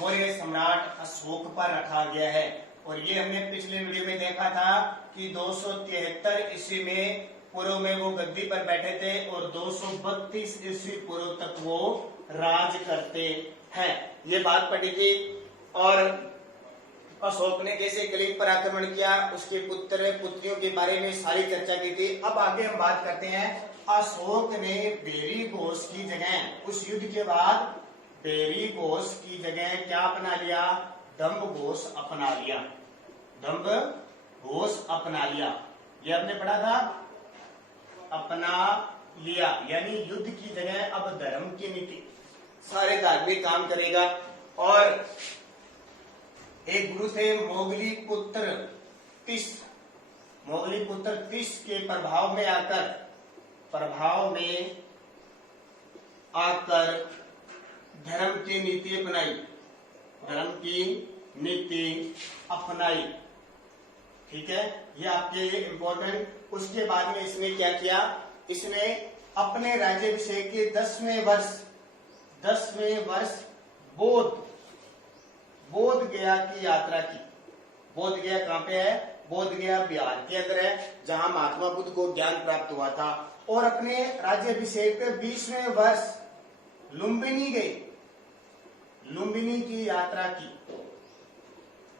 मौर्य सम्राट अशोक पर रखा गया है। और ये हमने पिछले वीडियो में देखा था कि 273 ईस्वी में पूर्व में वो गद्दी पर बैठे थे और 232 ईस्वी पूर्व तक वो राज करते हैं, ये बात पढ़ी थी। और अशोक ने कैसे कलिंग पर आक्रमण किया, उसके पुत्र पुत्रियों के बारे में सारी चर्चा की थी। अब आगे हम बात करते हैं, अशोक ने बेरी घोष की जगह, उस युद्ध के बाद बेरी घोष की जगह क्या अपना लिया, दंभ घोष अपना लिया, दंभ घोष अपना लिया। ये आपने पढ़ा था, अपना लिया यानी युद्ध की जगह अब धर्म की नीति, सारे धार्मिक काम करेगा। और एक गुरु थे मोगली पुत्र तिस, मोगली पुत्र तिस के प्रभाव में आकर धर्म की नीति अपनाई, धर्म की नीति अपनाई। ठीक है, ये आपके लिए इंपॉर्टेंट। उसके बाद में इसने क्या किया, इसने अपने राज्याभिषेक के 10वें वर्ष बोध गया की यात्रा की। बोध गया कहाँ पे है, बोध गया बिहार के अंदर है, जहां महात्मा बुद्ध को ज्ञान प्राप्त हुआ था। और अपने राज्याभिषेक के 20वें वर्ष लुम्बिनी गए, लुम्बिनी की यात्रा की।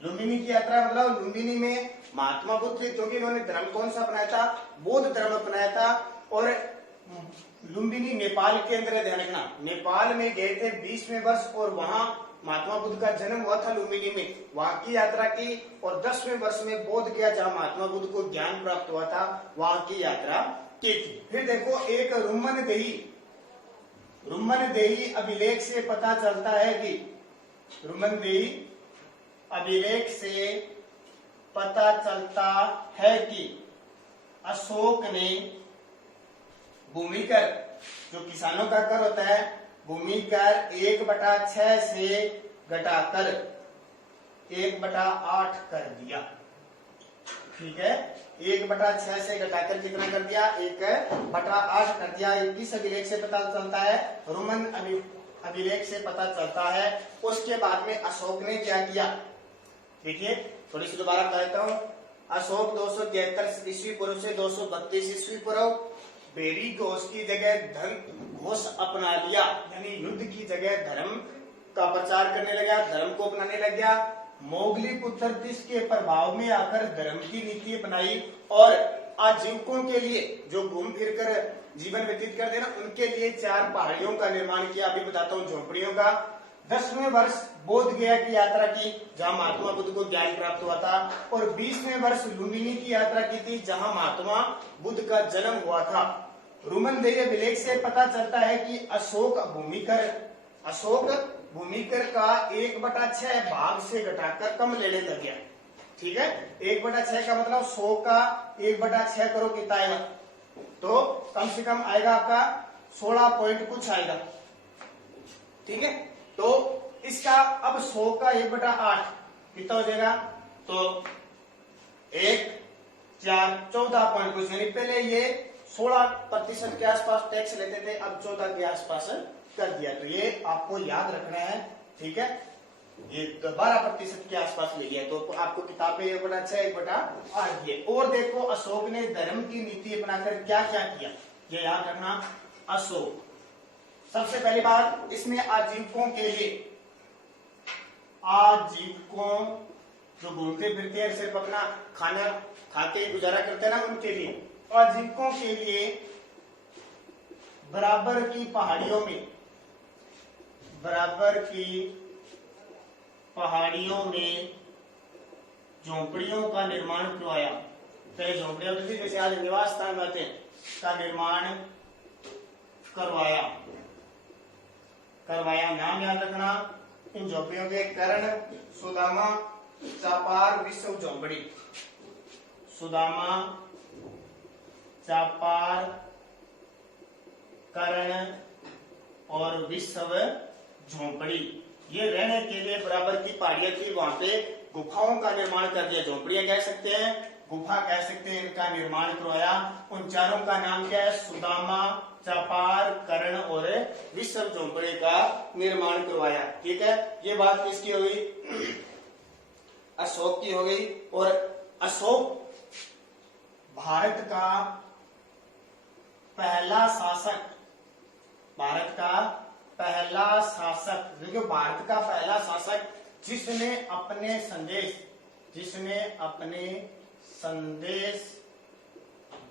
लुम्बिनी की यात्रा मतलब लुम्बिनी में महात्मा बुद्ध थे, क्योंकि उन्होंने धर्म कौन सा अपनाया था, बौद्ध धर्म अपनाया था। और लुम्बिनी नेपाल के अंदर है, ध्यान रखना, नेपाल में गए थे 20वें वर्ष और वहां महात्मा बुद्ध का जन्म हुआ था लुम्बिनी में, वहां की यात्रा की। और 10वें वर्ष में बोध गया, जहां महात्मा बुद्ध को ज्ञान प्राप्त हुआ था, वहां की यात्रा की थी। फिर देखो, एक रुम्मन देही अभिलेख से पता चलता है कि, रुम्मन देही अभिलेख से पता चलता है कि अशोक ने भूमि कर, जो किसानों का कर होता है, भूमि कर 1/6 से घटाकर 1/8 कर दिया। ठीक है, 1/6 से घटाकर कितना कर दिया, 1/8 कर दिया। किस अभिलेख से पता चलता है, रोमन अभिलेख से पता चलता है। उसके बाद में अशोक ने क्या किया, देखिए थोड़ी सी दोबारा बता देता हूँ। अशोक 273 ईस्वी पूर्व से 232 ईस्वी पूर्व बेरी घोष की जगह धर्म घोष अपना लिया, यानी युद्ध की जगह धर्म का प्रचार करने लगा, धर्म को अपनाने लग गया। मोगली पुत्र तिस के प्रभाव में आकर धर्म की नीति अपनाई। और आजीविकों के लिए, जो घूम फिर कर जीवन व्यतीत करते हैं ना, उनके लिए 4 पहाड़ियों का निर्माण किया। अभी बताता हूँ झोपड़ियों का। 10वें वर्ष बोध गया की यात्रा की, जहां महात्मा बुद्ध को ज्ञान प्राप्त हुआ था। और 20वें वर्ष लुम्बिनी की यात्रा की थी, जहां महात्मा बुद्ध का जन्म हुआ था। रुमन देय अभिलेख से पता चलता है कि अशोक भूमिकर का 1/6 भाग से घटाकर कम लेने लग गया। ठीक है, 1/6 का मतलब 100 का 1/6 करो कितना आएगा, तो कम से कम आएगा आपका 16 पॉइंट कुछ आएगा। ठीक है, तो इसका अब 100 का 1/8 कितना हो जाएगा, तो 1 4 14 पॉइंट कुछ, यानी पहले ये 16% के आसपास टैक्स लेते थे, अब 14 के आसपास कर दिया। तो ये आपको याद रखना है। ठीक है, ये 12% के आसपास ले लिया, तो आपको किताब में 1/6 1/8 दिए। और देखो, अशोक ने धर्म की नीति अपनाकर क्या क्या किया, ये याद रखना। अशोक सबसे पहली बात, इसने आजीविकों के लिए, आजीविकों जो घूमते फिरते हैं सिर्फ अपना खाना खा के गुजारा करते हैं ना, उनके लिए, आजीविकों के लिए बराबर की पहाड़ियों में झोंपड़ियों का निर्माण करवाया। पहले झोंपड़ियां होती थी, जैसे आज निवास स्थान होते हैं, का निर्माण करवाया। नाम याद रखना इन झोंपड़ियों के, कर्ण, सुदामा, चापार, विश्व झोंपड़ी। सुदामा, चापार, कर्ण और विश्व झोंपड़ी। ये रहने के लिए बराबर की पहाड़ियां थी, वहां पे गुफाओं का निर्माण कर दिया। झोंपड़ियां कह सकते हैं, गुफा कह सकते हैं, इनका निर्माण करवाया। उन चारों का नाम क्या है, सुदामा, चपार करण और विश्व झोंपड़े का निर्माण करवाया। ठीक है, ये बात किसकी हो गई? अशोक की हो गई। और अशोक भारत का पहला शासक, भारत का पहला शासक, देखो भारत का पहला शासक जिसने अपने संदेश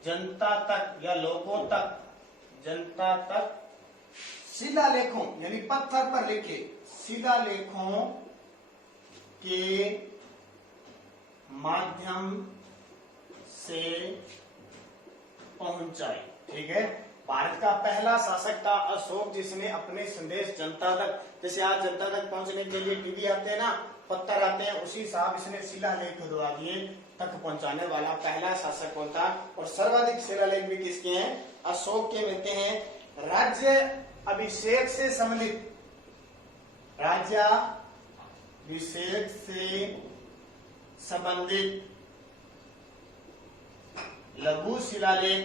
जनता तक या लोगों तक, जनता तक शिलालेखों यानी पत्थर पर लिखे शिलालेखों के माध्यम से पहुंचाए। ठीक है, भारत का पहला शासक था अशोक जिसने अपने संदेश जनता तक, जैसे आज जनता तक पहुंचने के लिए टीवी आते हैं ना, पत्थर आते हैं, उसी हिसाब इसने शिलालेख खुदवा दिए तक पहुंचाने वाला पहला शासक कौन था? और सर्वाधिक शिलालेख भी किसके हैं? अशोक के मिलते हैं। राज्य अभिषेक से संबंधित, राज्याभिषेक से संबंधित लघु शिलालेख,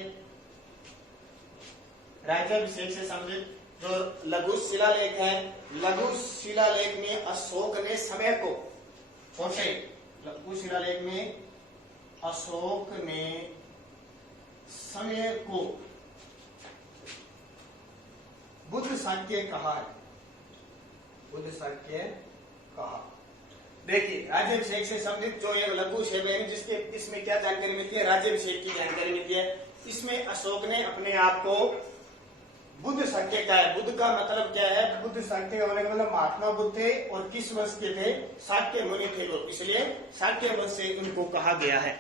राज्याभिषेक से संबंधित जो लघु शिलालेख है, लघु शिलालेख में अशोक ने समय को, कौन-से लघु शिलालेख में अशोक ने समय को बुद्ध शाक्य कहा है, बुद्ध शाक्य कहा। देखिए, राज्याभिषेक से संबंधित जो ये लघु शिलालेख जिसके इसमें क्या जानकारी मिलती है? राज्याभिषेक की जानकारी मिलती है। इसमें अशोक ने अपने आप को बुद्ध शाक्य का है। बुद्ध का मतलब क्या है? बुद्ध शाक्य का मतलब महात्मा बुद्ध थे और किस वंश के थे? शाक्य मुनि थे वो, इसलिए शाक्य वंश से इनको कहा गया है।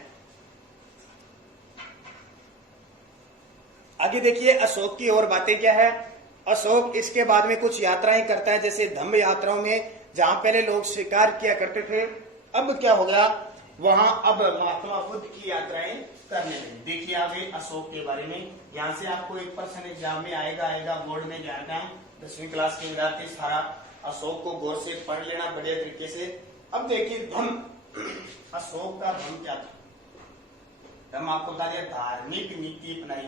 आगे देखिए अशोक की और बातें क्या है। अशोक इसके बाद में कुछ यात्राएं करता है, जैसे धम्म यात्राओं में जहां पहले लोग शिकार किया करते थे, अब क्या हो गया, वहां अब महात्मा बुद्ध की यात्राएं करने लगे। देखिए आगे अशोक के बारे में, यहाँ से आपको एक पर्सन एग्जाम में आएगा बोर्ड में जाएगा। 10वीं क्लास के विद्यार्थी सारा अशोक को गौर से पढ़ लेना बढ़िया तरीके से। अब देखिए धम्म, अशोक का धम्म क्या था? धम्म आपको बता दिया, धार्मिक नीति अपनाई।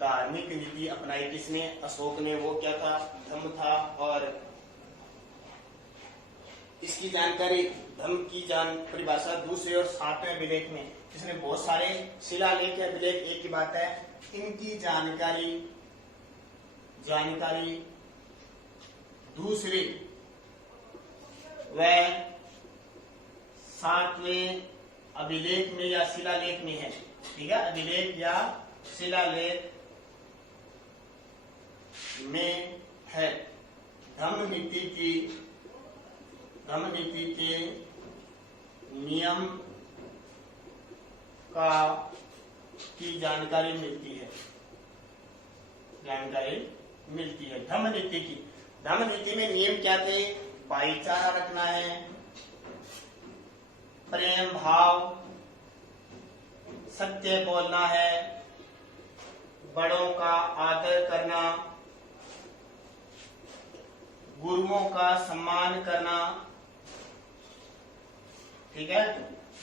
धार्मिक नीति अपनाई किसने? अशोक ने। वो क्या था? धम्म था। और इसकी जानकारी, धम्म की परिभाषा दूसरे और 7वें अभिलेख में, इसमें बहुत सारे शिलालेख या अभिलेख, एक ही बात है, इनकी जानकारी दूसरे व 7वें अभिलेख में या शिलालेख में है। ठीक है, अभिलेख या शिलालेख में है। धम्म नीति के नियम की जानकारी मिलती है। धम्म नीति की, धम्म नीति में नियम क्या थे? भाईचारा रखना है, प्रेम भाव, सत्य बोलना है, बड़ों का आदर करना, गुरुओं का सम्मान करना। ठीक है,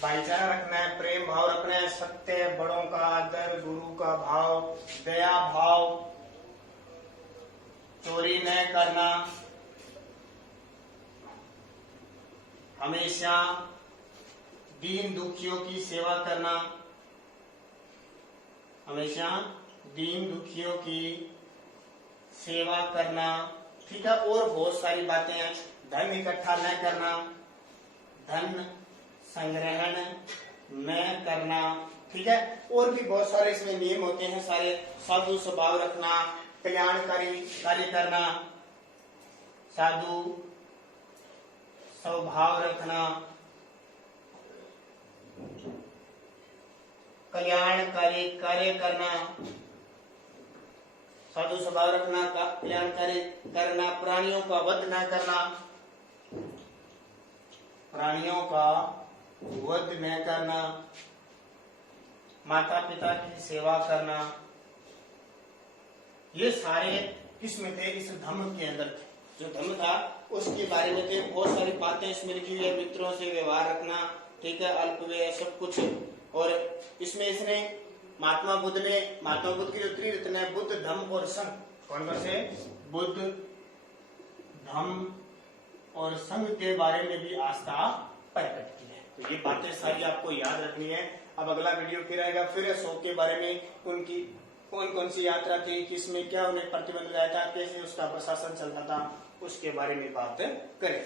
भाईचारा रखना है, प्रेम भाव रखना है, सत्य, बड़ों का आदर, गुरु का भाव, दया भाव, चोरी न करना, हमेशा दीन दुखियों की सेवा करना, हमेशा दीन दुखियों की सेवा करना। ठीक है, और बहुत सारी बातें हैं। धन इकट्ठा न करना, धन संग्रहण न करना। ठीक है, और भी बहुत सारे इसमें नियम होते हैं सारे। साधु स्वभाव रखना, कल्याणकारी कार्य करना, साधु स्वभाव रखना, कल्याणकारी कार्य करना, साधु स्वभाव रखना, कल्याणकारी करना, प्राणियों का वध न करना, प्राणियों का वध न करना, माता पिता की सेवा करना। ये सारे किसमें थे? इस धम्म के अंदर थे। जो धम्म था उसके बारे में थे। बहुत सारी बातें इसमें लिखी हुई है। मित्रों से व्यवहार रखना, ठीक है, अल्पव्यय, सब कुछ। और इसमें इसने महात्मा बुद्ध की जो त्रिरत्न है बुद्ध धम्म और संघ, कौन कौन से? बुद्ध, धम्म और संघ के बारे में भी आस्था प्रकट की है। तो ये बातें सारी आपको याद रखनी है। अब अगला वीडियो फिर आएगा, फिर अशोक के बारे में, उनकी कौन कौन सी यात्रा थी, किसमें क्या उन्हें प्रतिबंध लगाया था, कैसे उसका प्रशासन चलता था, उसके बारे में बात करें।